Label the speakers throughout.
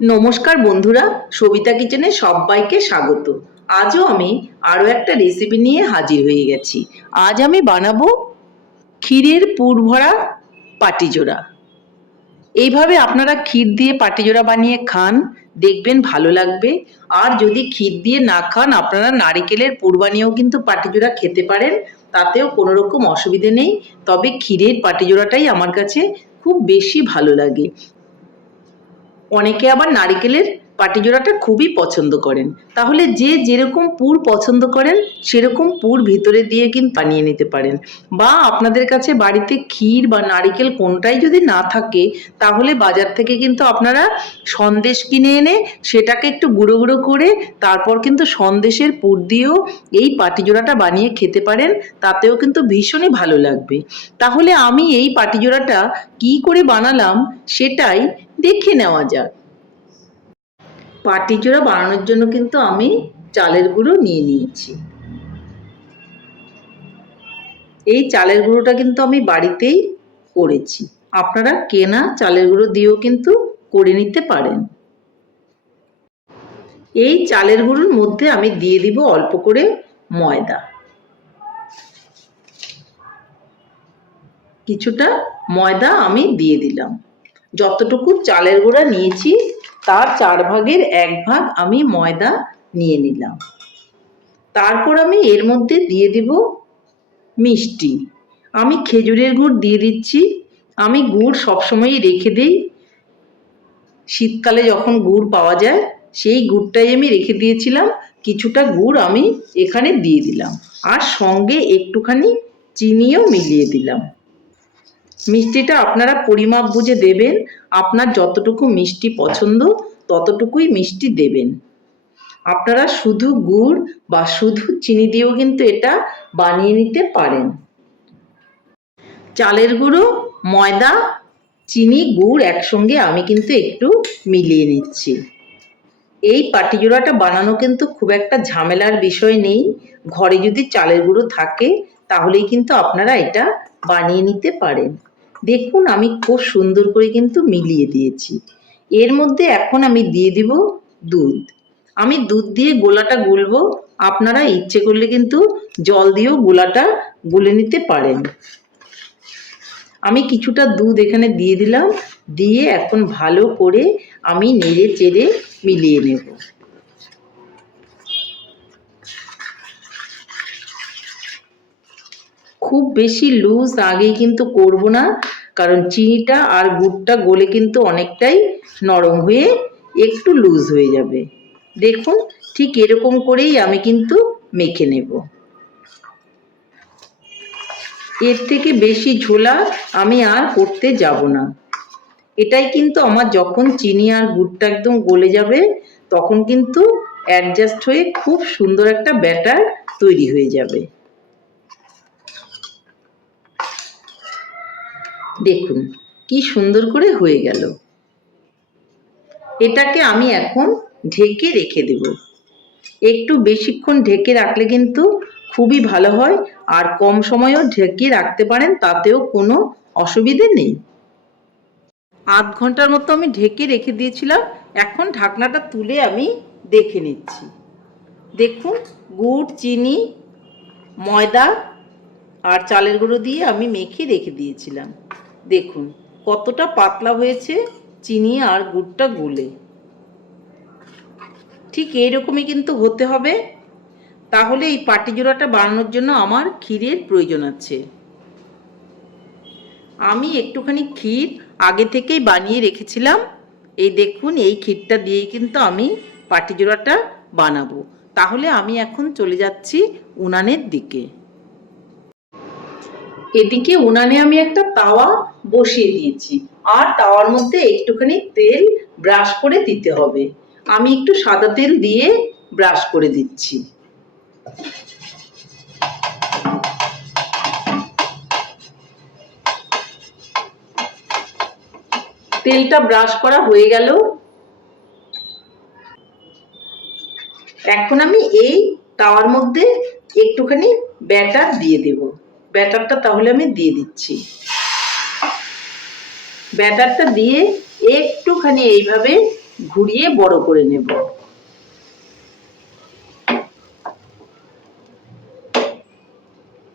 Speaker 1: নমস্কার বন্ধুরা, সবিতা কিচেনে সবাইকে স্বাগত। আজও আমি আরও একটা রেসিপি নিয়ে হাজির হয়ে গেছি। আজ আমি বানাবো ক্ষীরের পুর ভরা পাটিজোড়া। এইভাবে আপনারা ক্ষীর দিয়ে পাটিজোড়া বানিয়ে খান, দেখবেন ভালো লাগবে। আর যদি ক্ষীর দিয়ে না খান, আপনারা নারিকেলের পুর বানিয়েও কিন্তু পাটিজোড়া খেতে পারেন, তাতেও কোনো রকম অসুবিধে নেই। তবে ক্ষীরের পাটিজোড়াটাই আমার কাছে খুব বেশি ভালো লাগে। অনেকে আবার নারিকেলের পাটিজোড়াটা খুবই পছন্দ করেন। তাহলে যে যেরকম পুর পছন্দ করেন, সেরকম পুর ভিতরে দিয়ে কিন্তু বানিয়ে নিতে পারেন। বা আপনাদের কাছে বাড়িতে ক্ষীর বা নারিকেল কোনটাই যদি না থাকে, তাহলে বাজার থেকে কিন্তু আপনারা সন্দেশ কিনে এনে সেটাকে একটু গুঁড়ো গুঁড়ো করে তারপর কিন্তু সন্দেশের পুর দিয়েও এই পাটিজোড়াটা বানিয়ে খেতে পারেন, তাতেও কিন্তু ভীষণই ভালো লাগবে। তাহলে আমি এই পাটিজোড়াটা কি করে বানালাম, সেটাই দেখে নেওয়া যাক। পাটিজোড়া বানানোর জন্য কিন্তু আমি চালের গুঁড়ো নিয়ে নিয়েছি। এই চালের গুঁড়োটা কিন্তু আমি বাড়িতেই করেছি। আপনারা কেনা চালের গুঁড়ো দিয়েও কিন্তু করে নিতে পারেন। এই চালের গুঁড়োর মধ্যে আমি দিয়ে দিব অল্প করে ময়দা। কিছুটা ময়দা আমি দিয়ে দিলাম। যতটুকু চালের গুঁড়া নিয়েছি তার চার ভাগের এক ভাগ আমি ময়দা নিয়ে নিলাম। তারপর আমি এর মধ্যে দিয়ে দিব মিষ্টি। আমি খেজুরের গুড় দিয়ে দিচ্ছি। আমি গুড় সবসময়ই রেখে দিই। শীতকালে যখন গুড় পাওয়া যায়, সেই গুড়টাই আমি রেখে দিয়েছিলাম। কিছুটা গুড় আমি এখানে দিয়ে দিলাম। আর সঙ্গে একটুখানি চিনিও মিলিয়ে দিলাম। মিষ্টিটা আপনারা পরিমাপ বুঝে দেবেন, আপনার যতটুকু মিষ্টি পছন্দ, ততটুকুই মিষ্টি দেবেন। আপনারা শুধু গুড় বা শুধু চিনি দিয়েও কিন্তু এটা বানিয়ে নিতে পারেন। চালের গুঁড়ো, ময়দা, চিনি, গুড় একসঙ্গে আমি কিন্তু একটু মিলিয়ে নিচ্ছি। এই পাটিজোড়াটা বানানো কিন্তু খুব একটা ঝামেলার বিষয় নেই। ঘরে যদি চালের গুঁড়ো থাকে, তাহলেই কিন্তু আপনারা এটা বানিয়ে নিতে পারেন। দেখুন আমি খুব সুন্দর করে কিন্তু মিলিয়ে দিয়েছি। এর মধ্যে এখন আমি দিয়ে দিব দুধ। আমি দুধ দিয়ে গোলাটা গুলবো। আপনারা ইচ্ছে করলে কিন্তু জল দিয়েও গোলাটা গুলে নিতে পারেন। আমি কিছুটা দুধ এখানে দিয়ে দিলাম। দিয়ে এখন ভালো করে আমি নেড়ে চেড়ে মিলিয়ে নেব। খুব বেশি লুজ আগেই কিন্তু করব না। কারণ চিনিটা আর গুড়টা গলে কিন্তু অনেকটাই নরম হয়ে একটু লুজ হয়ে যাবে। দেখুন, ঠিক এরকম করেই আমি কিন্তু মেখে নেব। এর থেকে বেশি ঝোলা আমি আর করতে যাব না। এটাই কিন্তু আমার যখন চিনি আর গুড়টা একদম গলে যাবে, তখন কিন্তু অ্যাডজাস্ট হয়ে খুব সুন্দর একটা ব্যাটার তৈরি হয়ে যাবে। দেখুন, কি সুন্দর করে হয়ে গেল। এটাকে আমি এখন ঢেকে রেখে দেব। একটু বেশিক্ষণ ঢেকে রাখলে কিন্তু খুবই ভালো হয়, আর কম সময়ও ঢেকে রাখতে পারেন, তাতেও কোনো অসুবিধে নেই। আধ ঘণ্টার মতো আমি ঢেকে রেখে দিয়েছিলাম, এখন ঢাকনাটা তুলে আমি দেখে নিচ্ছি। দেখুন, গুড়, চিনি, ময়দা আর চালের গুঁড়ো দিয়ে আমি মেখে রেখে দিয়েছিলাম। দেখুন, কতটা পাতলা হয়েছে, চিনি আর গুড়টা গুলে। ঠিক এইরকমই কিন্তু হতে হবে। তাহলে এই পাটিজোড়াটা বানানোর জন্য আমার ক্ষীরের প্রয়োজন আছে। আমি একটুখানি ক্ষীর আগে থেকেই বানিয়ে রেখেছিলাম। এই দেখুন, এই ক্ষীরটা দিয়েই কিন্তু আমি পাটিজোড়াটা বানাবো। তাহলে আমি এখন চলে যাচ্ছি উনানের দিকে। এদিকে উনানে আমি একটা তাওয়া বসিয়ে দিয়েছি। আর তাওয়ার মধ্যে একটুখানি তেল ব্রাশ করে দিতে হবে। আমি একটু সাদা তেল দিয়ে ব্রাশ করে দিচ্ছি। তেলটা ব্রাশ করা হয়ে গেল। এখন আমি এই তাওয়ার মধ্যে একটুখানি ব্যাটার দিয়ে দেব। ব্যাটারটা তাহলে আমি দিয়ে দিচ্ছি। ব্যাটারটা দিয়ে একটুখানি এইভাবে ঘুরিয়ে বড় করে নেব।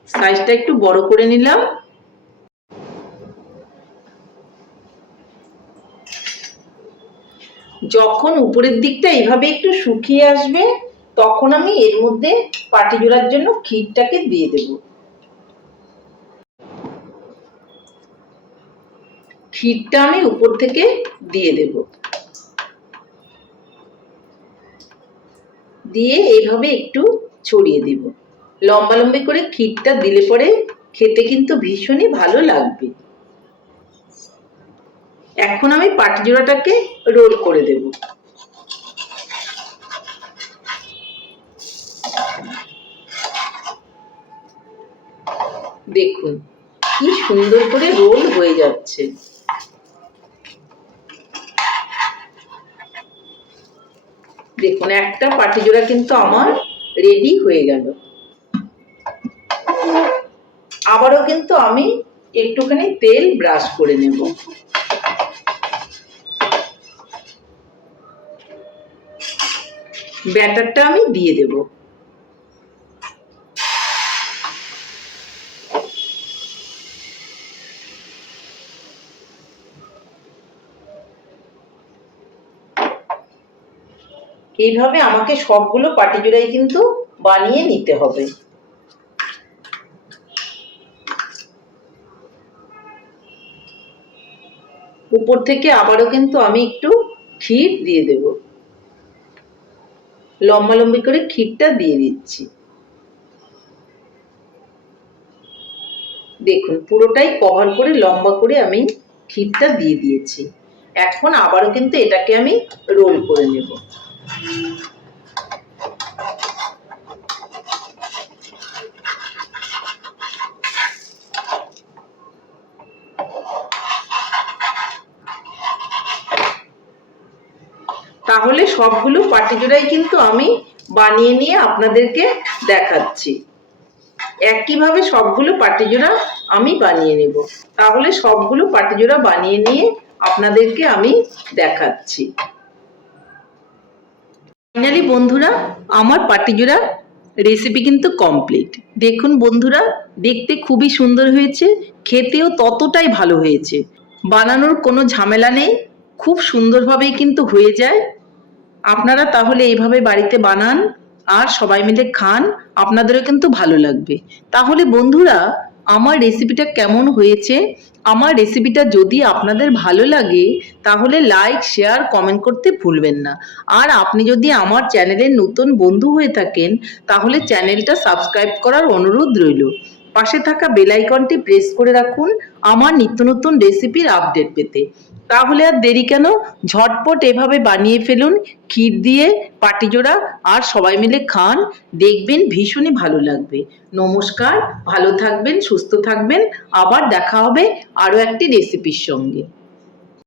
Speaker 1: সাইজটা একটু বড় করে নিলাম। যখন উপরের দিকটা এভাবে একটু শুকিয়ে আসবে, তখন আমি এর মধ্যে পাটি জোড়ার জন্য ক্ষীরটাকে দিয়ে দেব। ক্ষীরটা আমি উপর থেকে দিয়ে দেব। দিয়ে এইভাবে একটু ছড়িয়ে দেব। লম্বা লম্বি করে ক্ষীরটা দিলে পরে খেতে কিন্তু ভীষণই ভালো লাগবে। এখন আমি পাটি জোড়াটাকে রোল করে দেব। দেখুন, কি সুন্দর করে রোল হয়ে যাচ্ছে। দেখুন, একটা পাটি জোড়া কিন্তু আমার রেডি হয়ে গেল। আবারও কিন্তু আমি একটুখানি তেল ব্রাশ করে নেব। ব্যাটারটা আমি দিয়ে দেব। এইভাবে আমাকে সবগুলো পাটিজোড়াই কিন্তু বানিয়ে নিতে হবে। উপর থেকে আবারও কিন্তু আমি একটু ক্ষীর দিয়ে দেব। লম্বা লম্বি করে ক্ষীরটা দিয়ে দিচ্ছি। দেখুন, পুরোটাই কভার করে লম্বা করে আমি ক্ষীরটা দিয়ে দিয়েছি। এখন আবারও কিন্তু এটাকে আমি রোল করে নেব। তাহলে সবগুলো পাটিজোড়াই কিন্তু আমি বানিয়ে নিয়ে আপনাদেরকে দেখাচ্ছি। একইভাবে সবগুলো পাটিজোড়া আমি বানিয়ে নেব। তাহলে সবগুলো পাটিজোড়া বানিয়ে নিয়ে আপনাদেরকে আমি দেখাচ্ছি। ফাইনালি বন্ধুরা, আমার পাটিজোড়া রেসিপি কিন্তু কমপ্লিট দেখুন বন্ধুরা, দেখতে খুবই সুন্দর হয়েছে, খেতেও ততটাই ভালো হয়েছে। বানানোর কোনো ঝামেলা নেই, খুব সুন্দরভাবেই কিন্তু হয়ে যায়। আপনারা তাহলে এইভাবে বাড়িতে বানান আর সবাই মিলে খান, আপনাদেরও কিন্তু ভালো লাগবে। তাহলে বন্ধুরা, আমার রেসিপিটা কেমন হয়েছে? আমার রেসিপিটা যদি আপনাদের ভালো লাগে, তাহলে লাইক শেয়ার কমেন্ট করতে ভুলবেন না। আর আপনি যদি আমার চ্যানেলের নতুন বন্ধু হয়ে থাকেন, তাহলে চ্যানেলটা সাবস্ক্রাইব করার অনুরোধ রইল। পাশে থাকা বেলাইকনটি প্রেস করে রাখুন, আমার নিত্য নতুন রেসিপির আপডেট পেতে। তাহলে আর দেরি কেন? ঝটপট এভাবে বানিয়ে ফেলুন, ক্ষীর দিয়ে পাটিজোড়া আর সবাই মিলে খান। দেখবেন ভীষণই ভালো লাগবে। নমস্কার, ভালো থাকবেন, সুস্থ থাকবেন। আবার দেখা হবে আরও একটি রেসিপির সঙ্গে।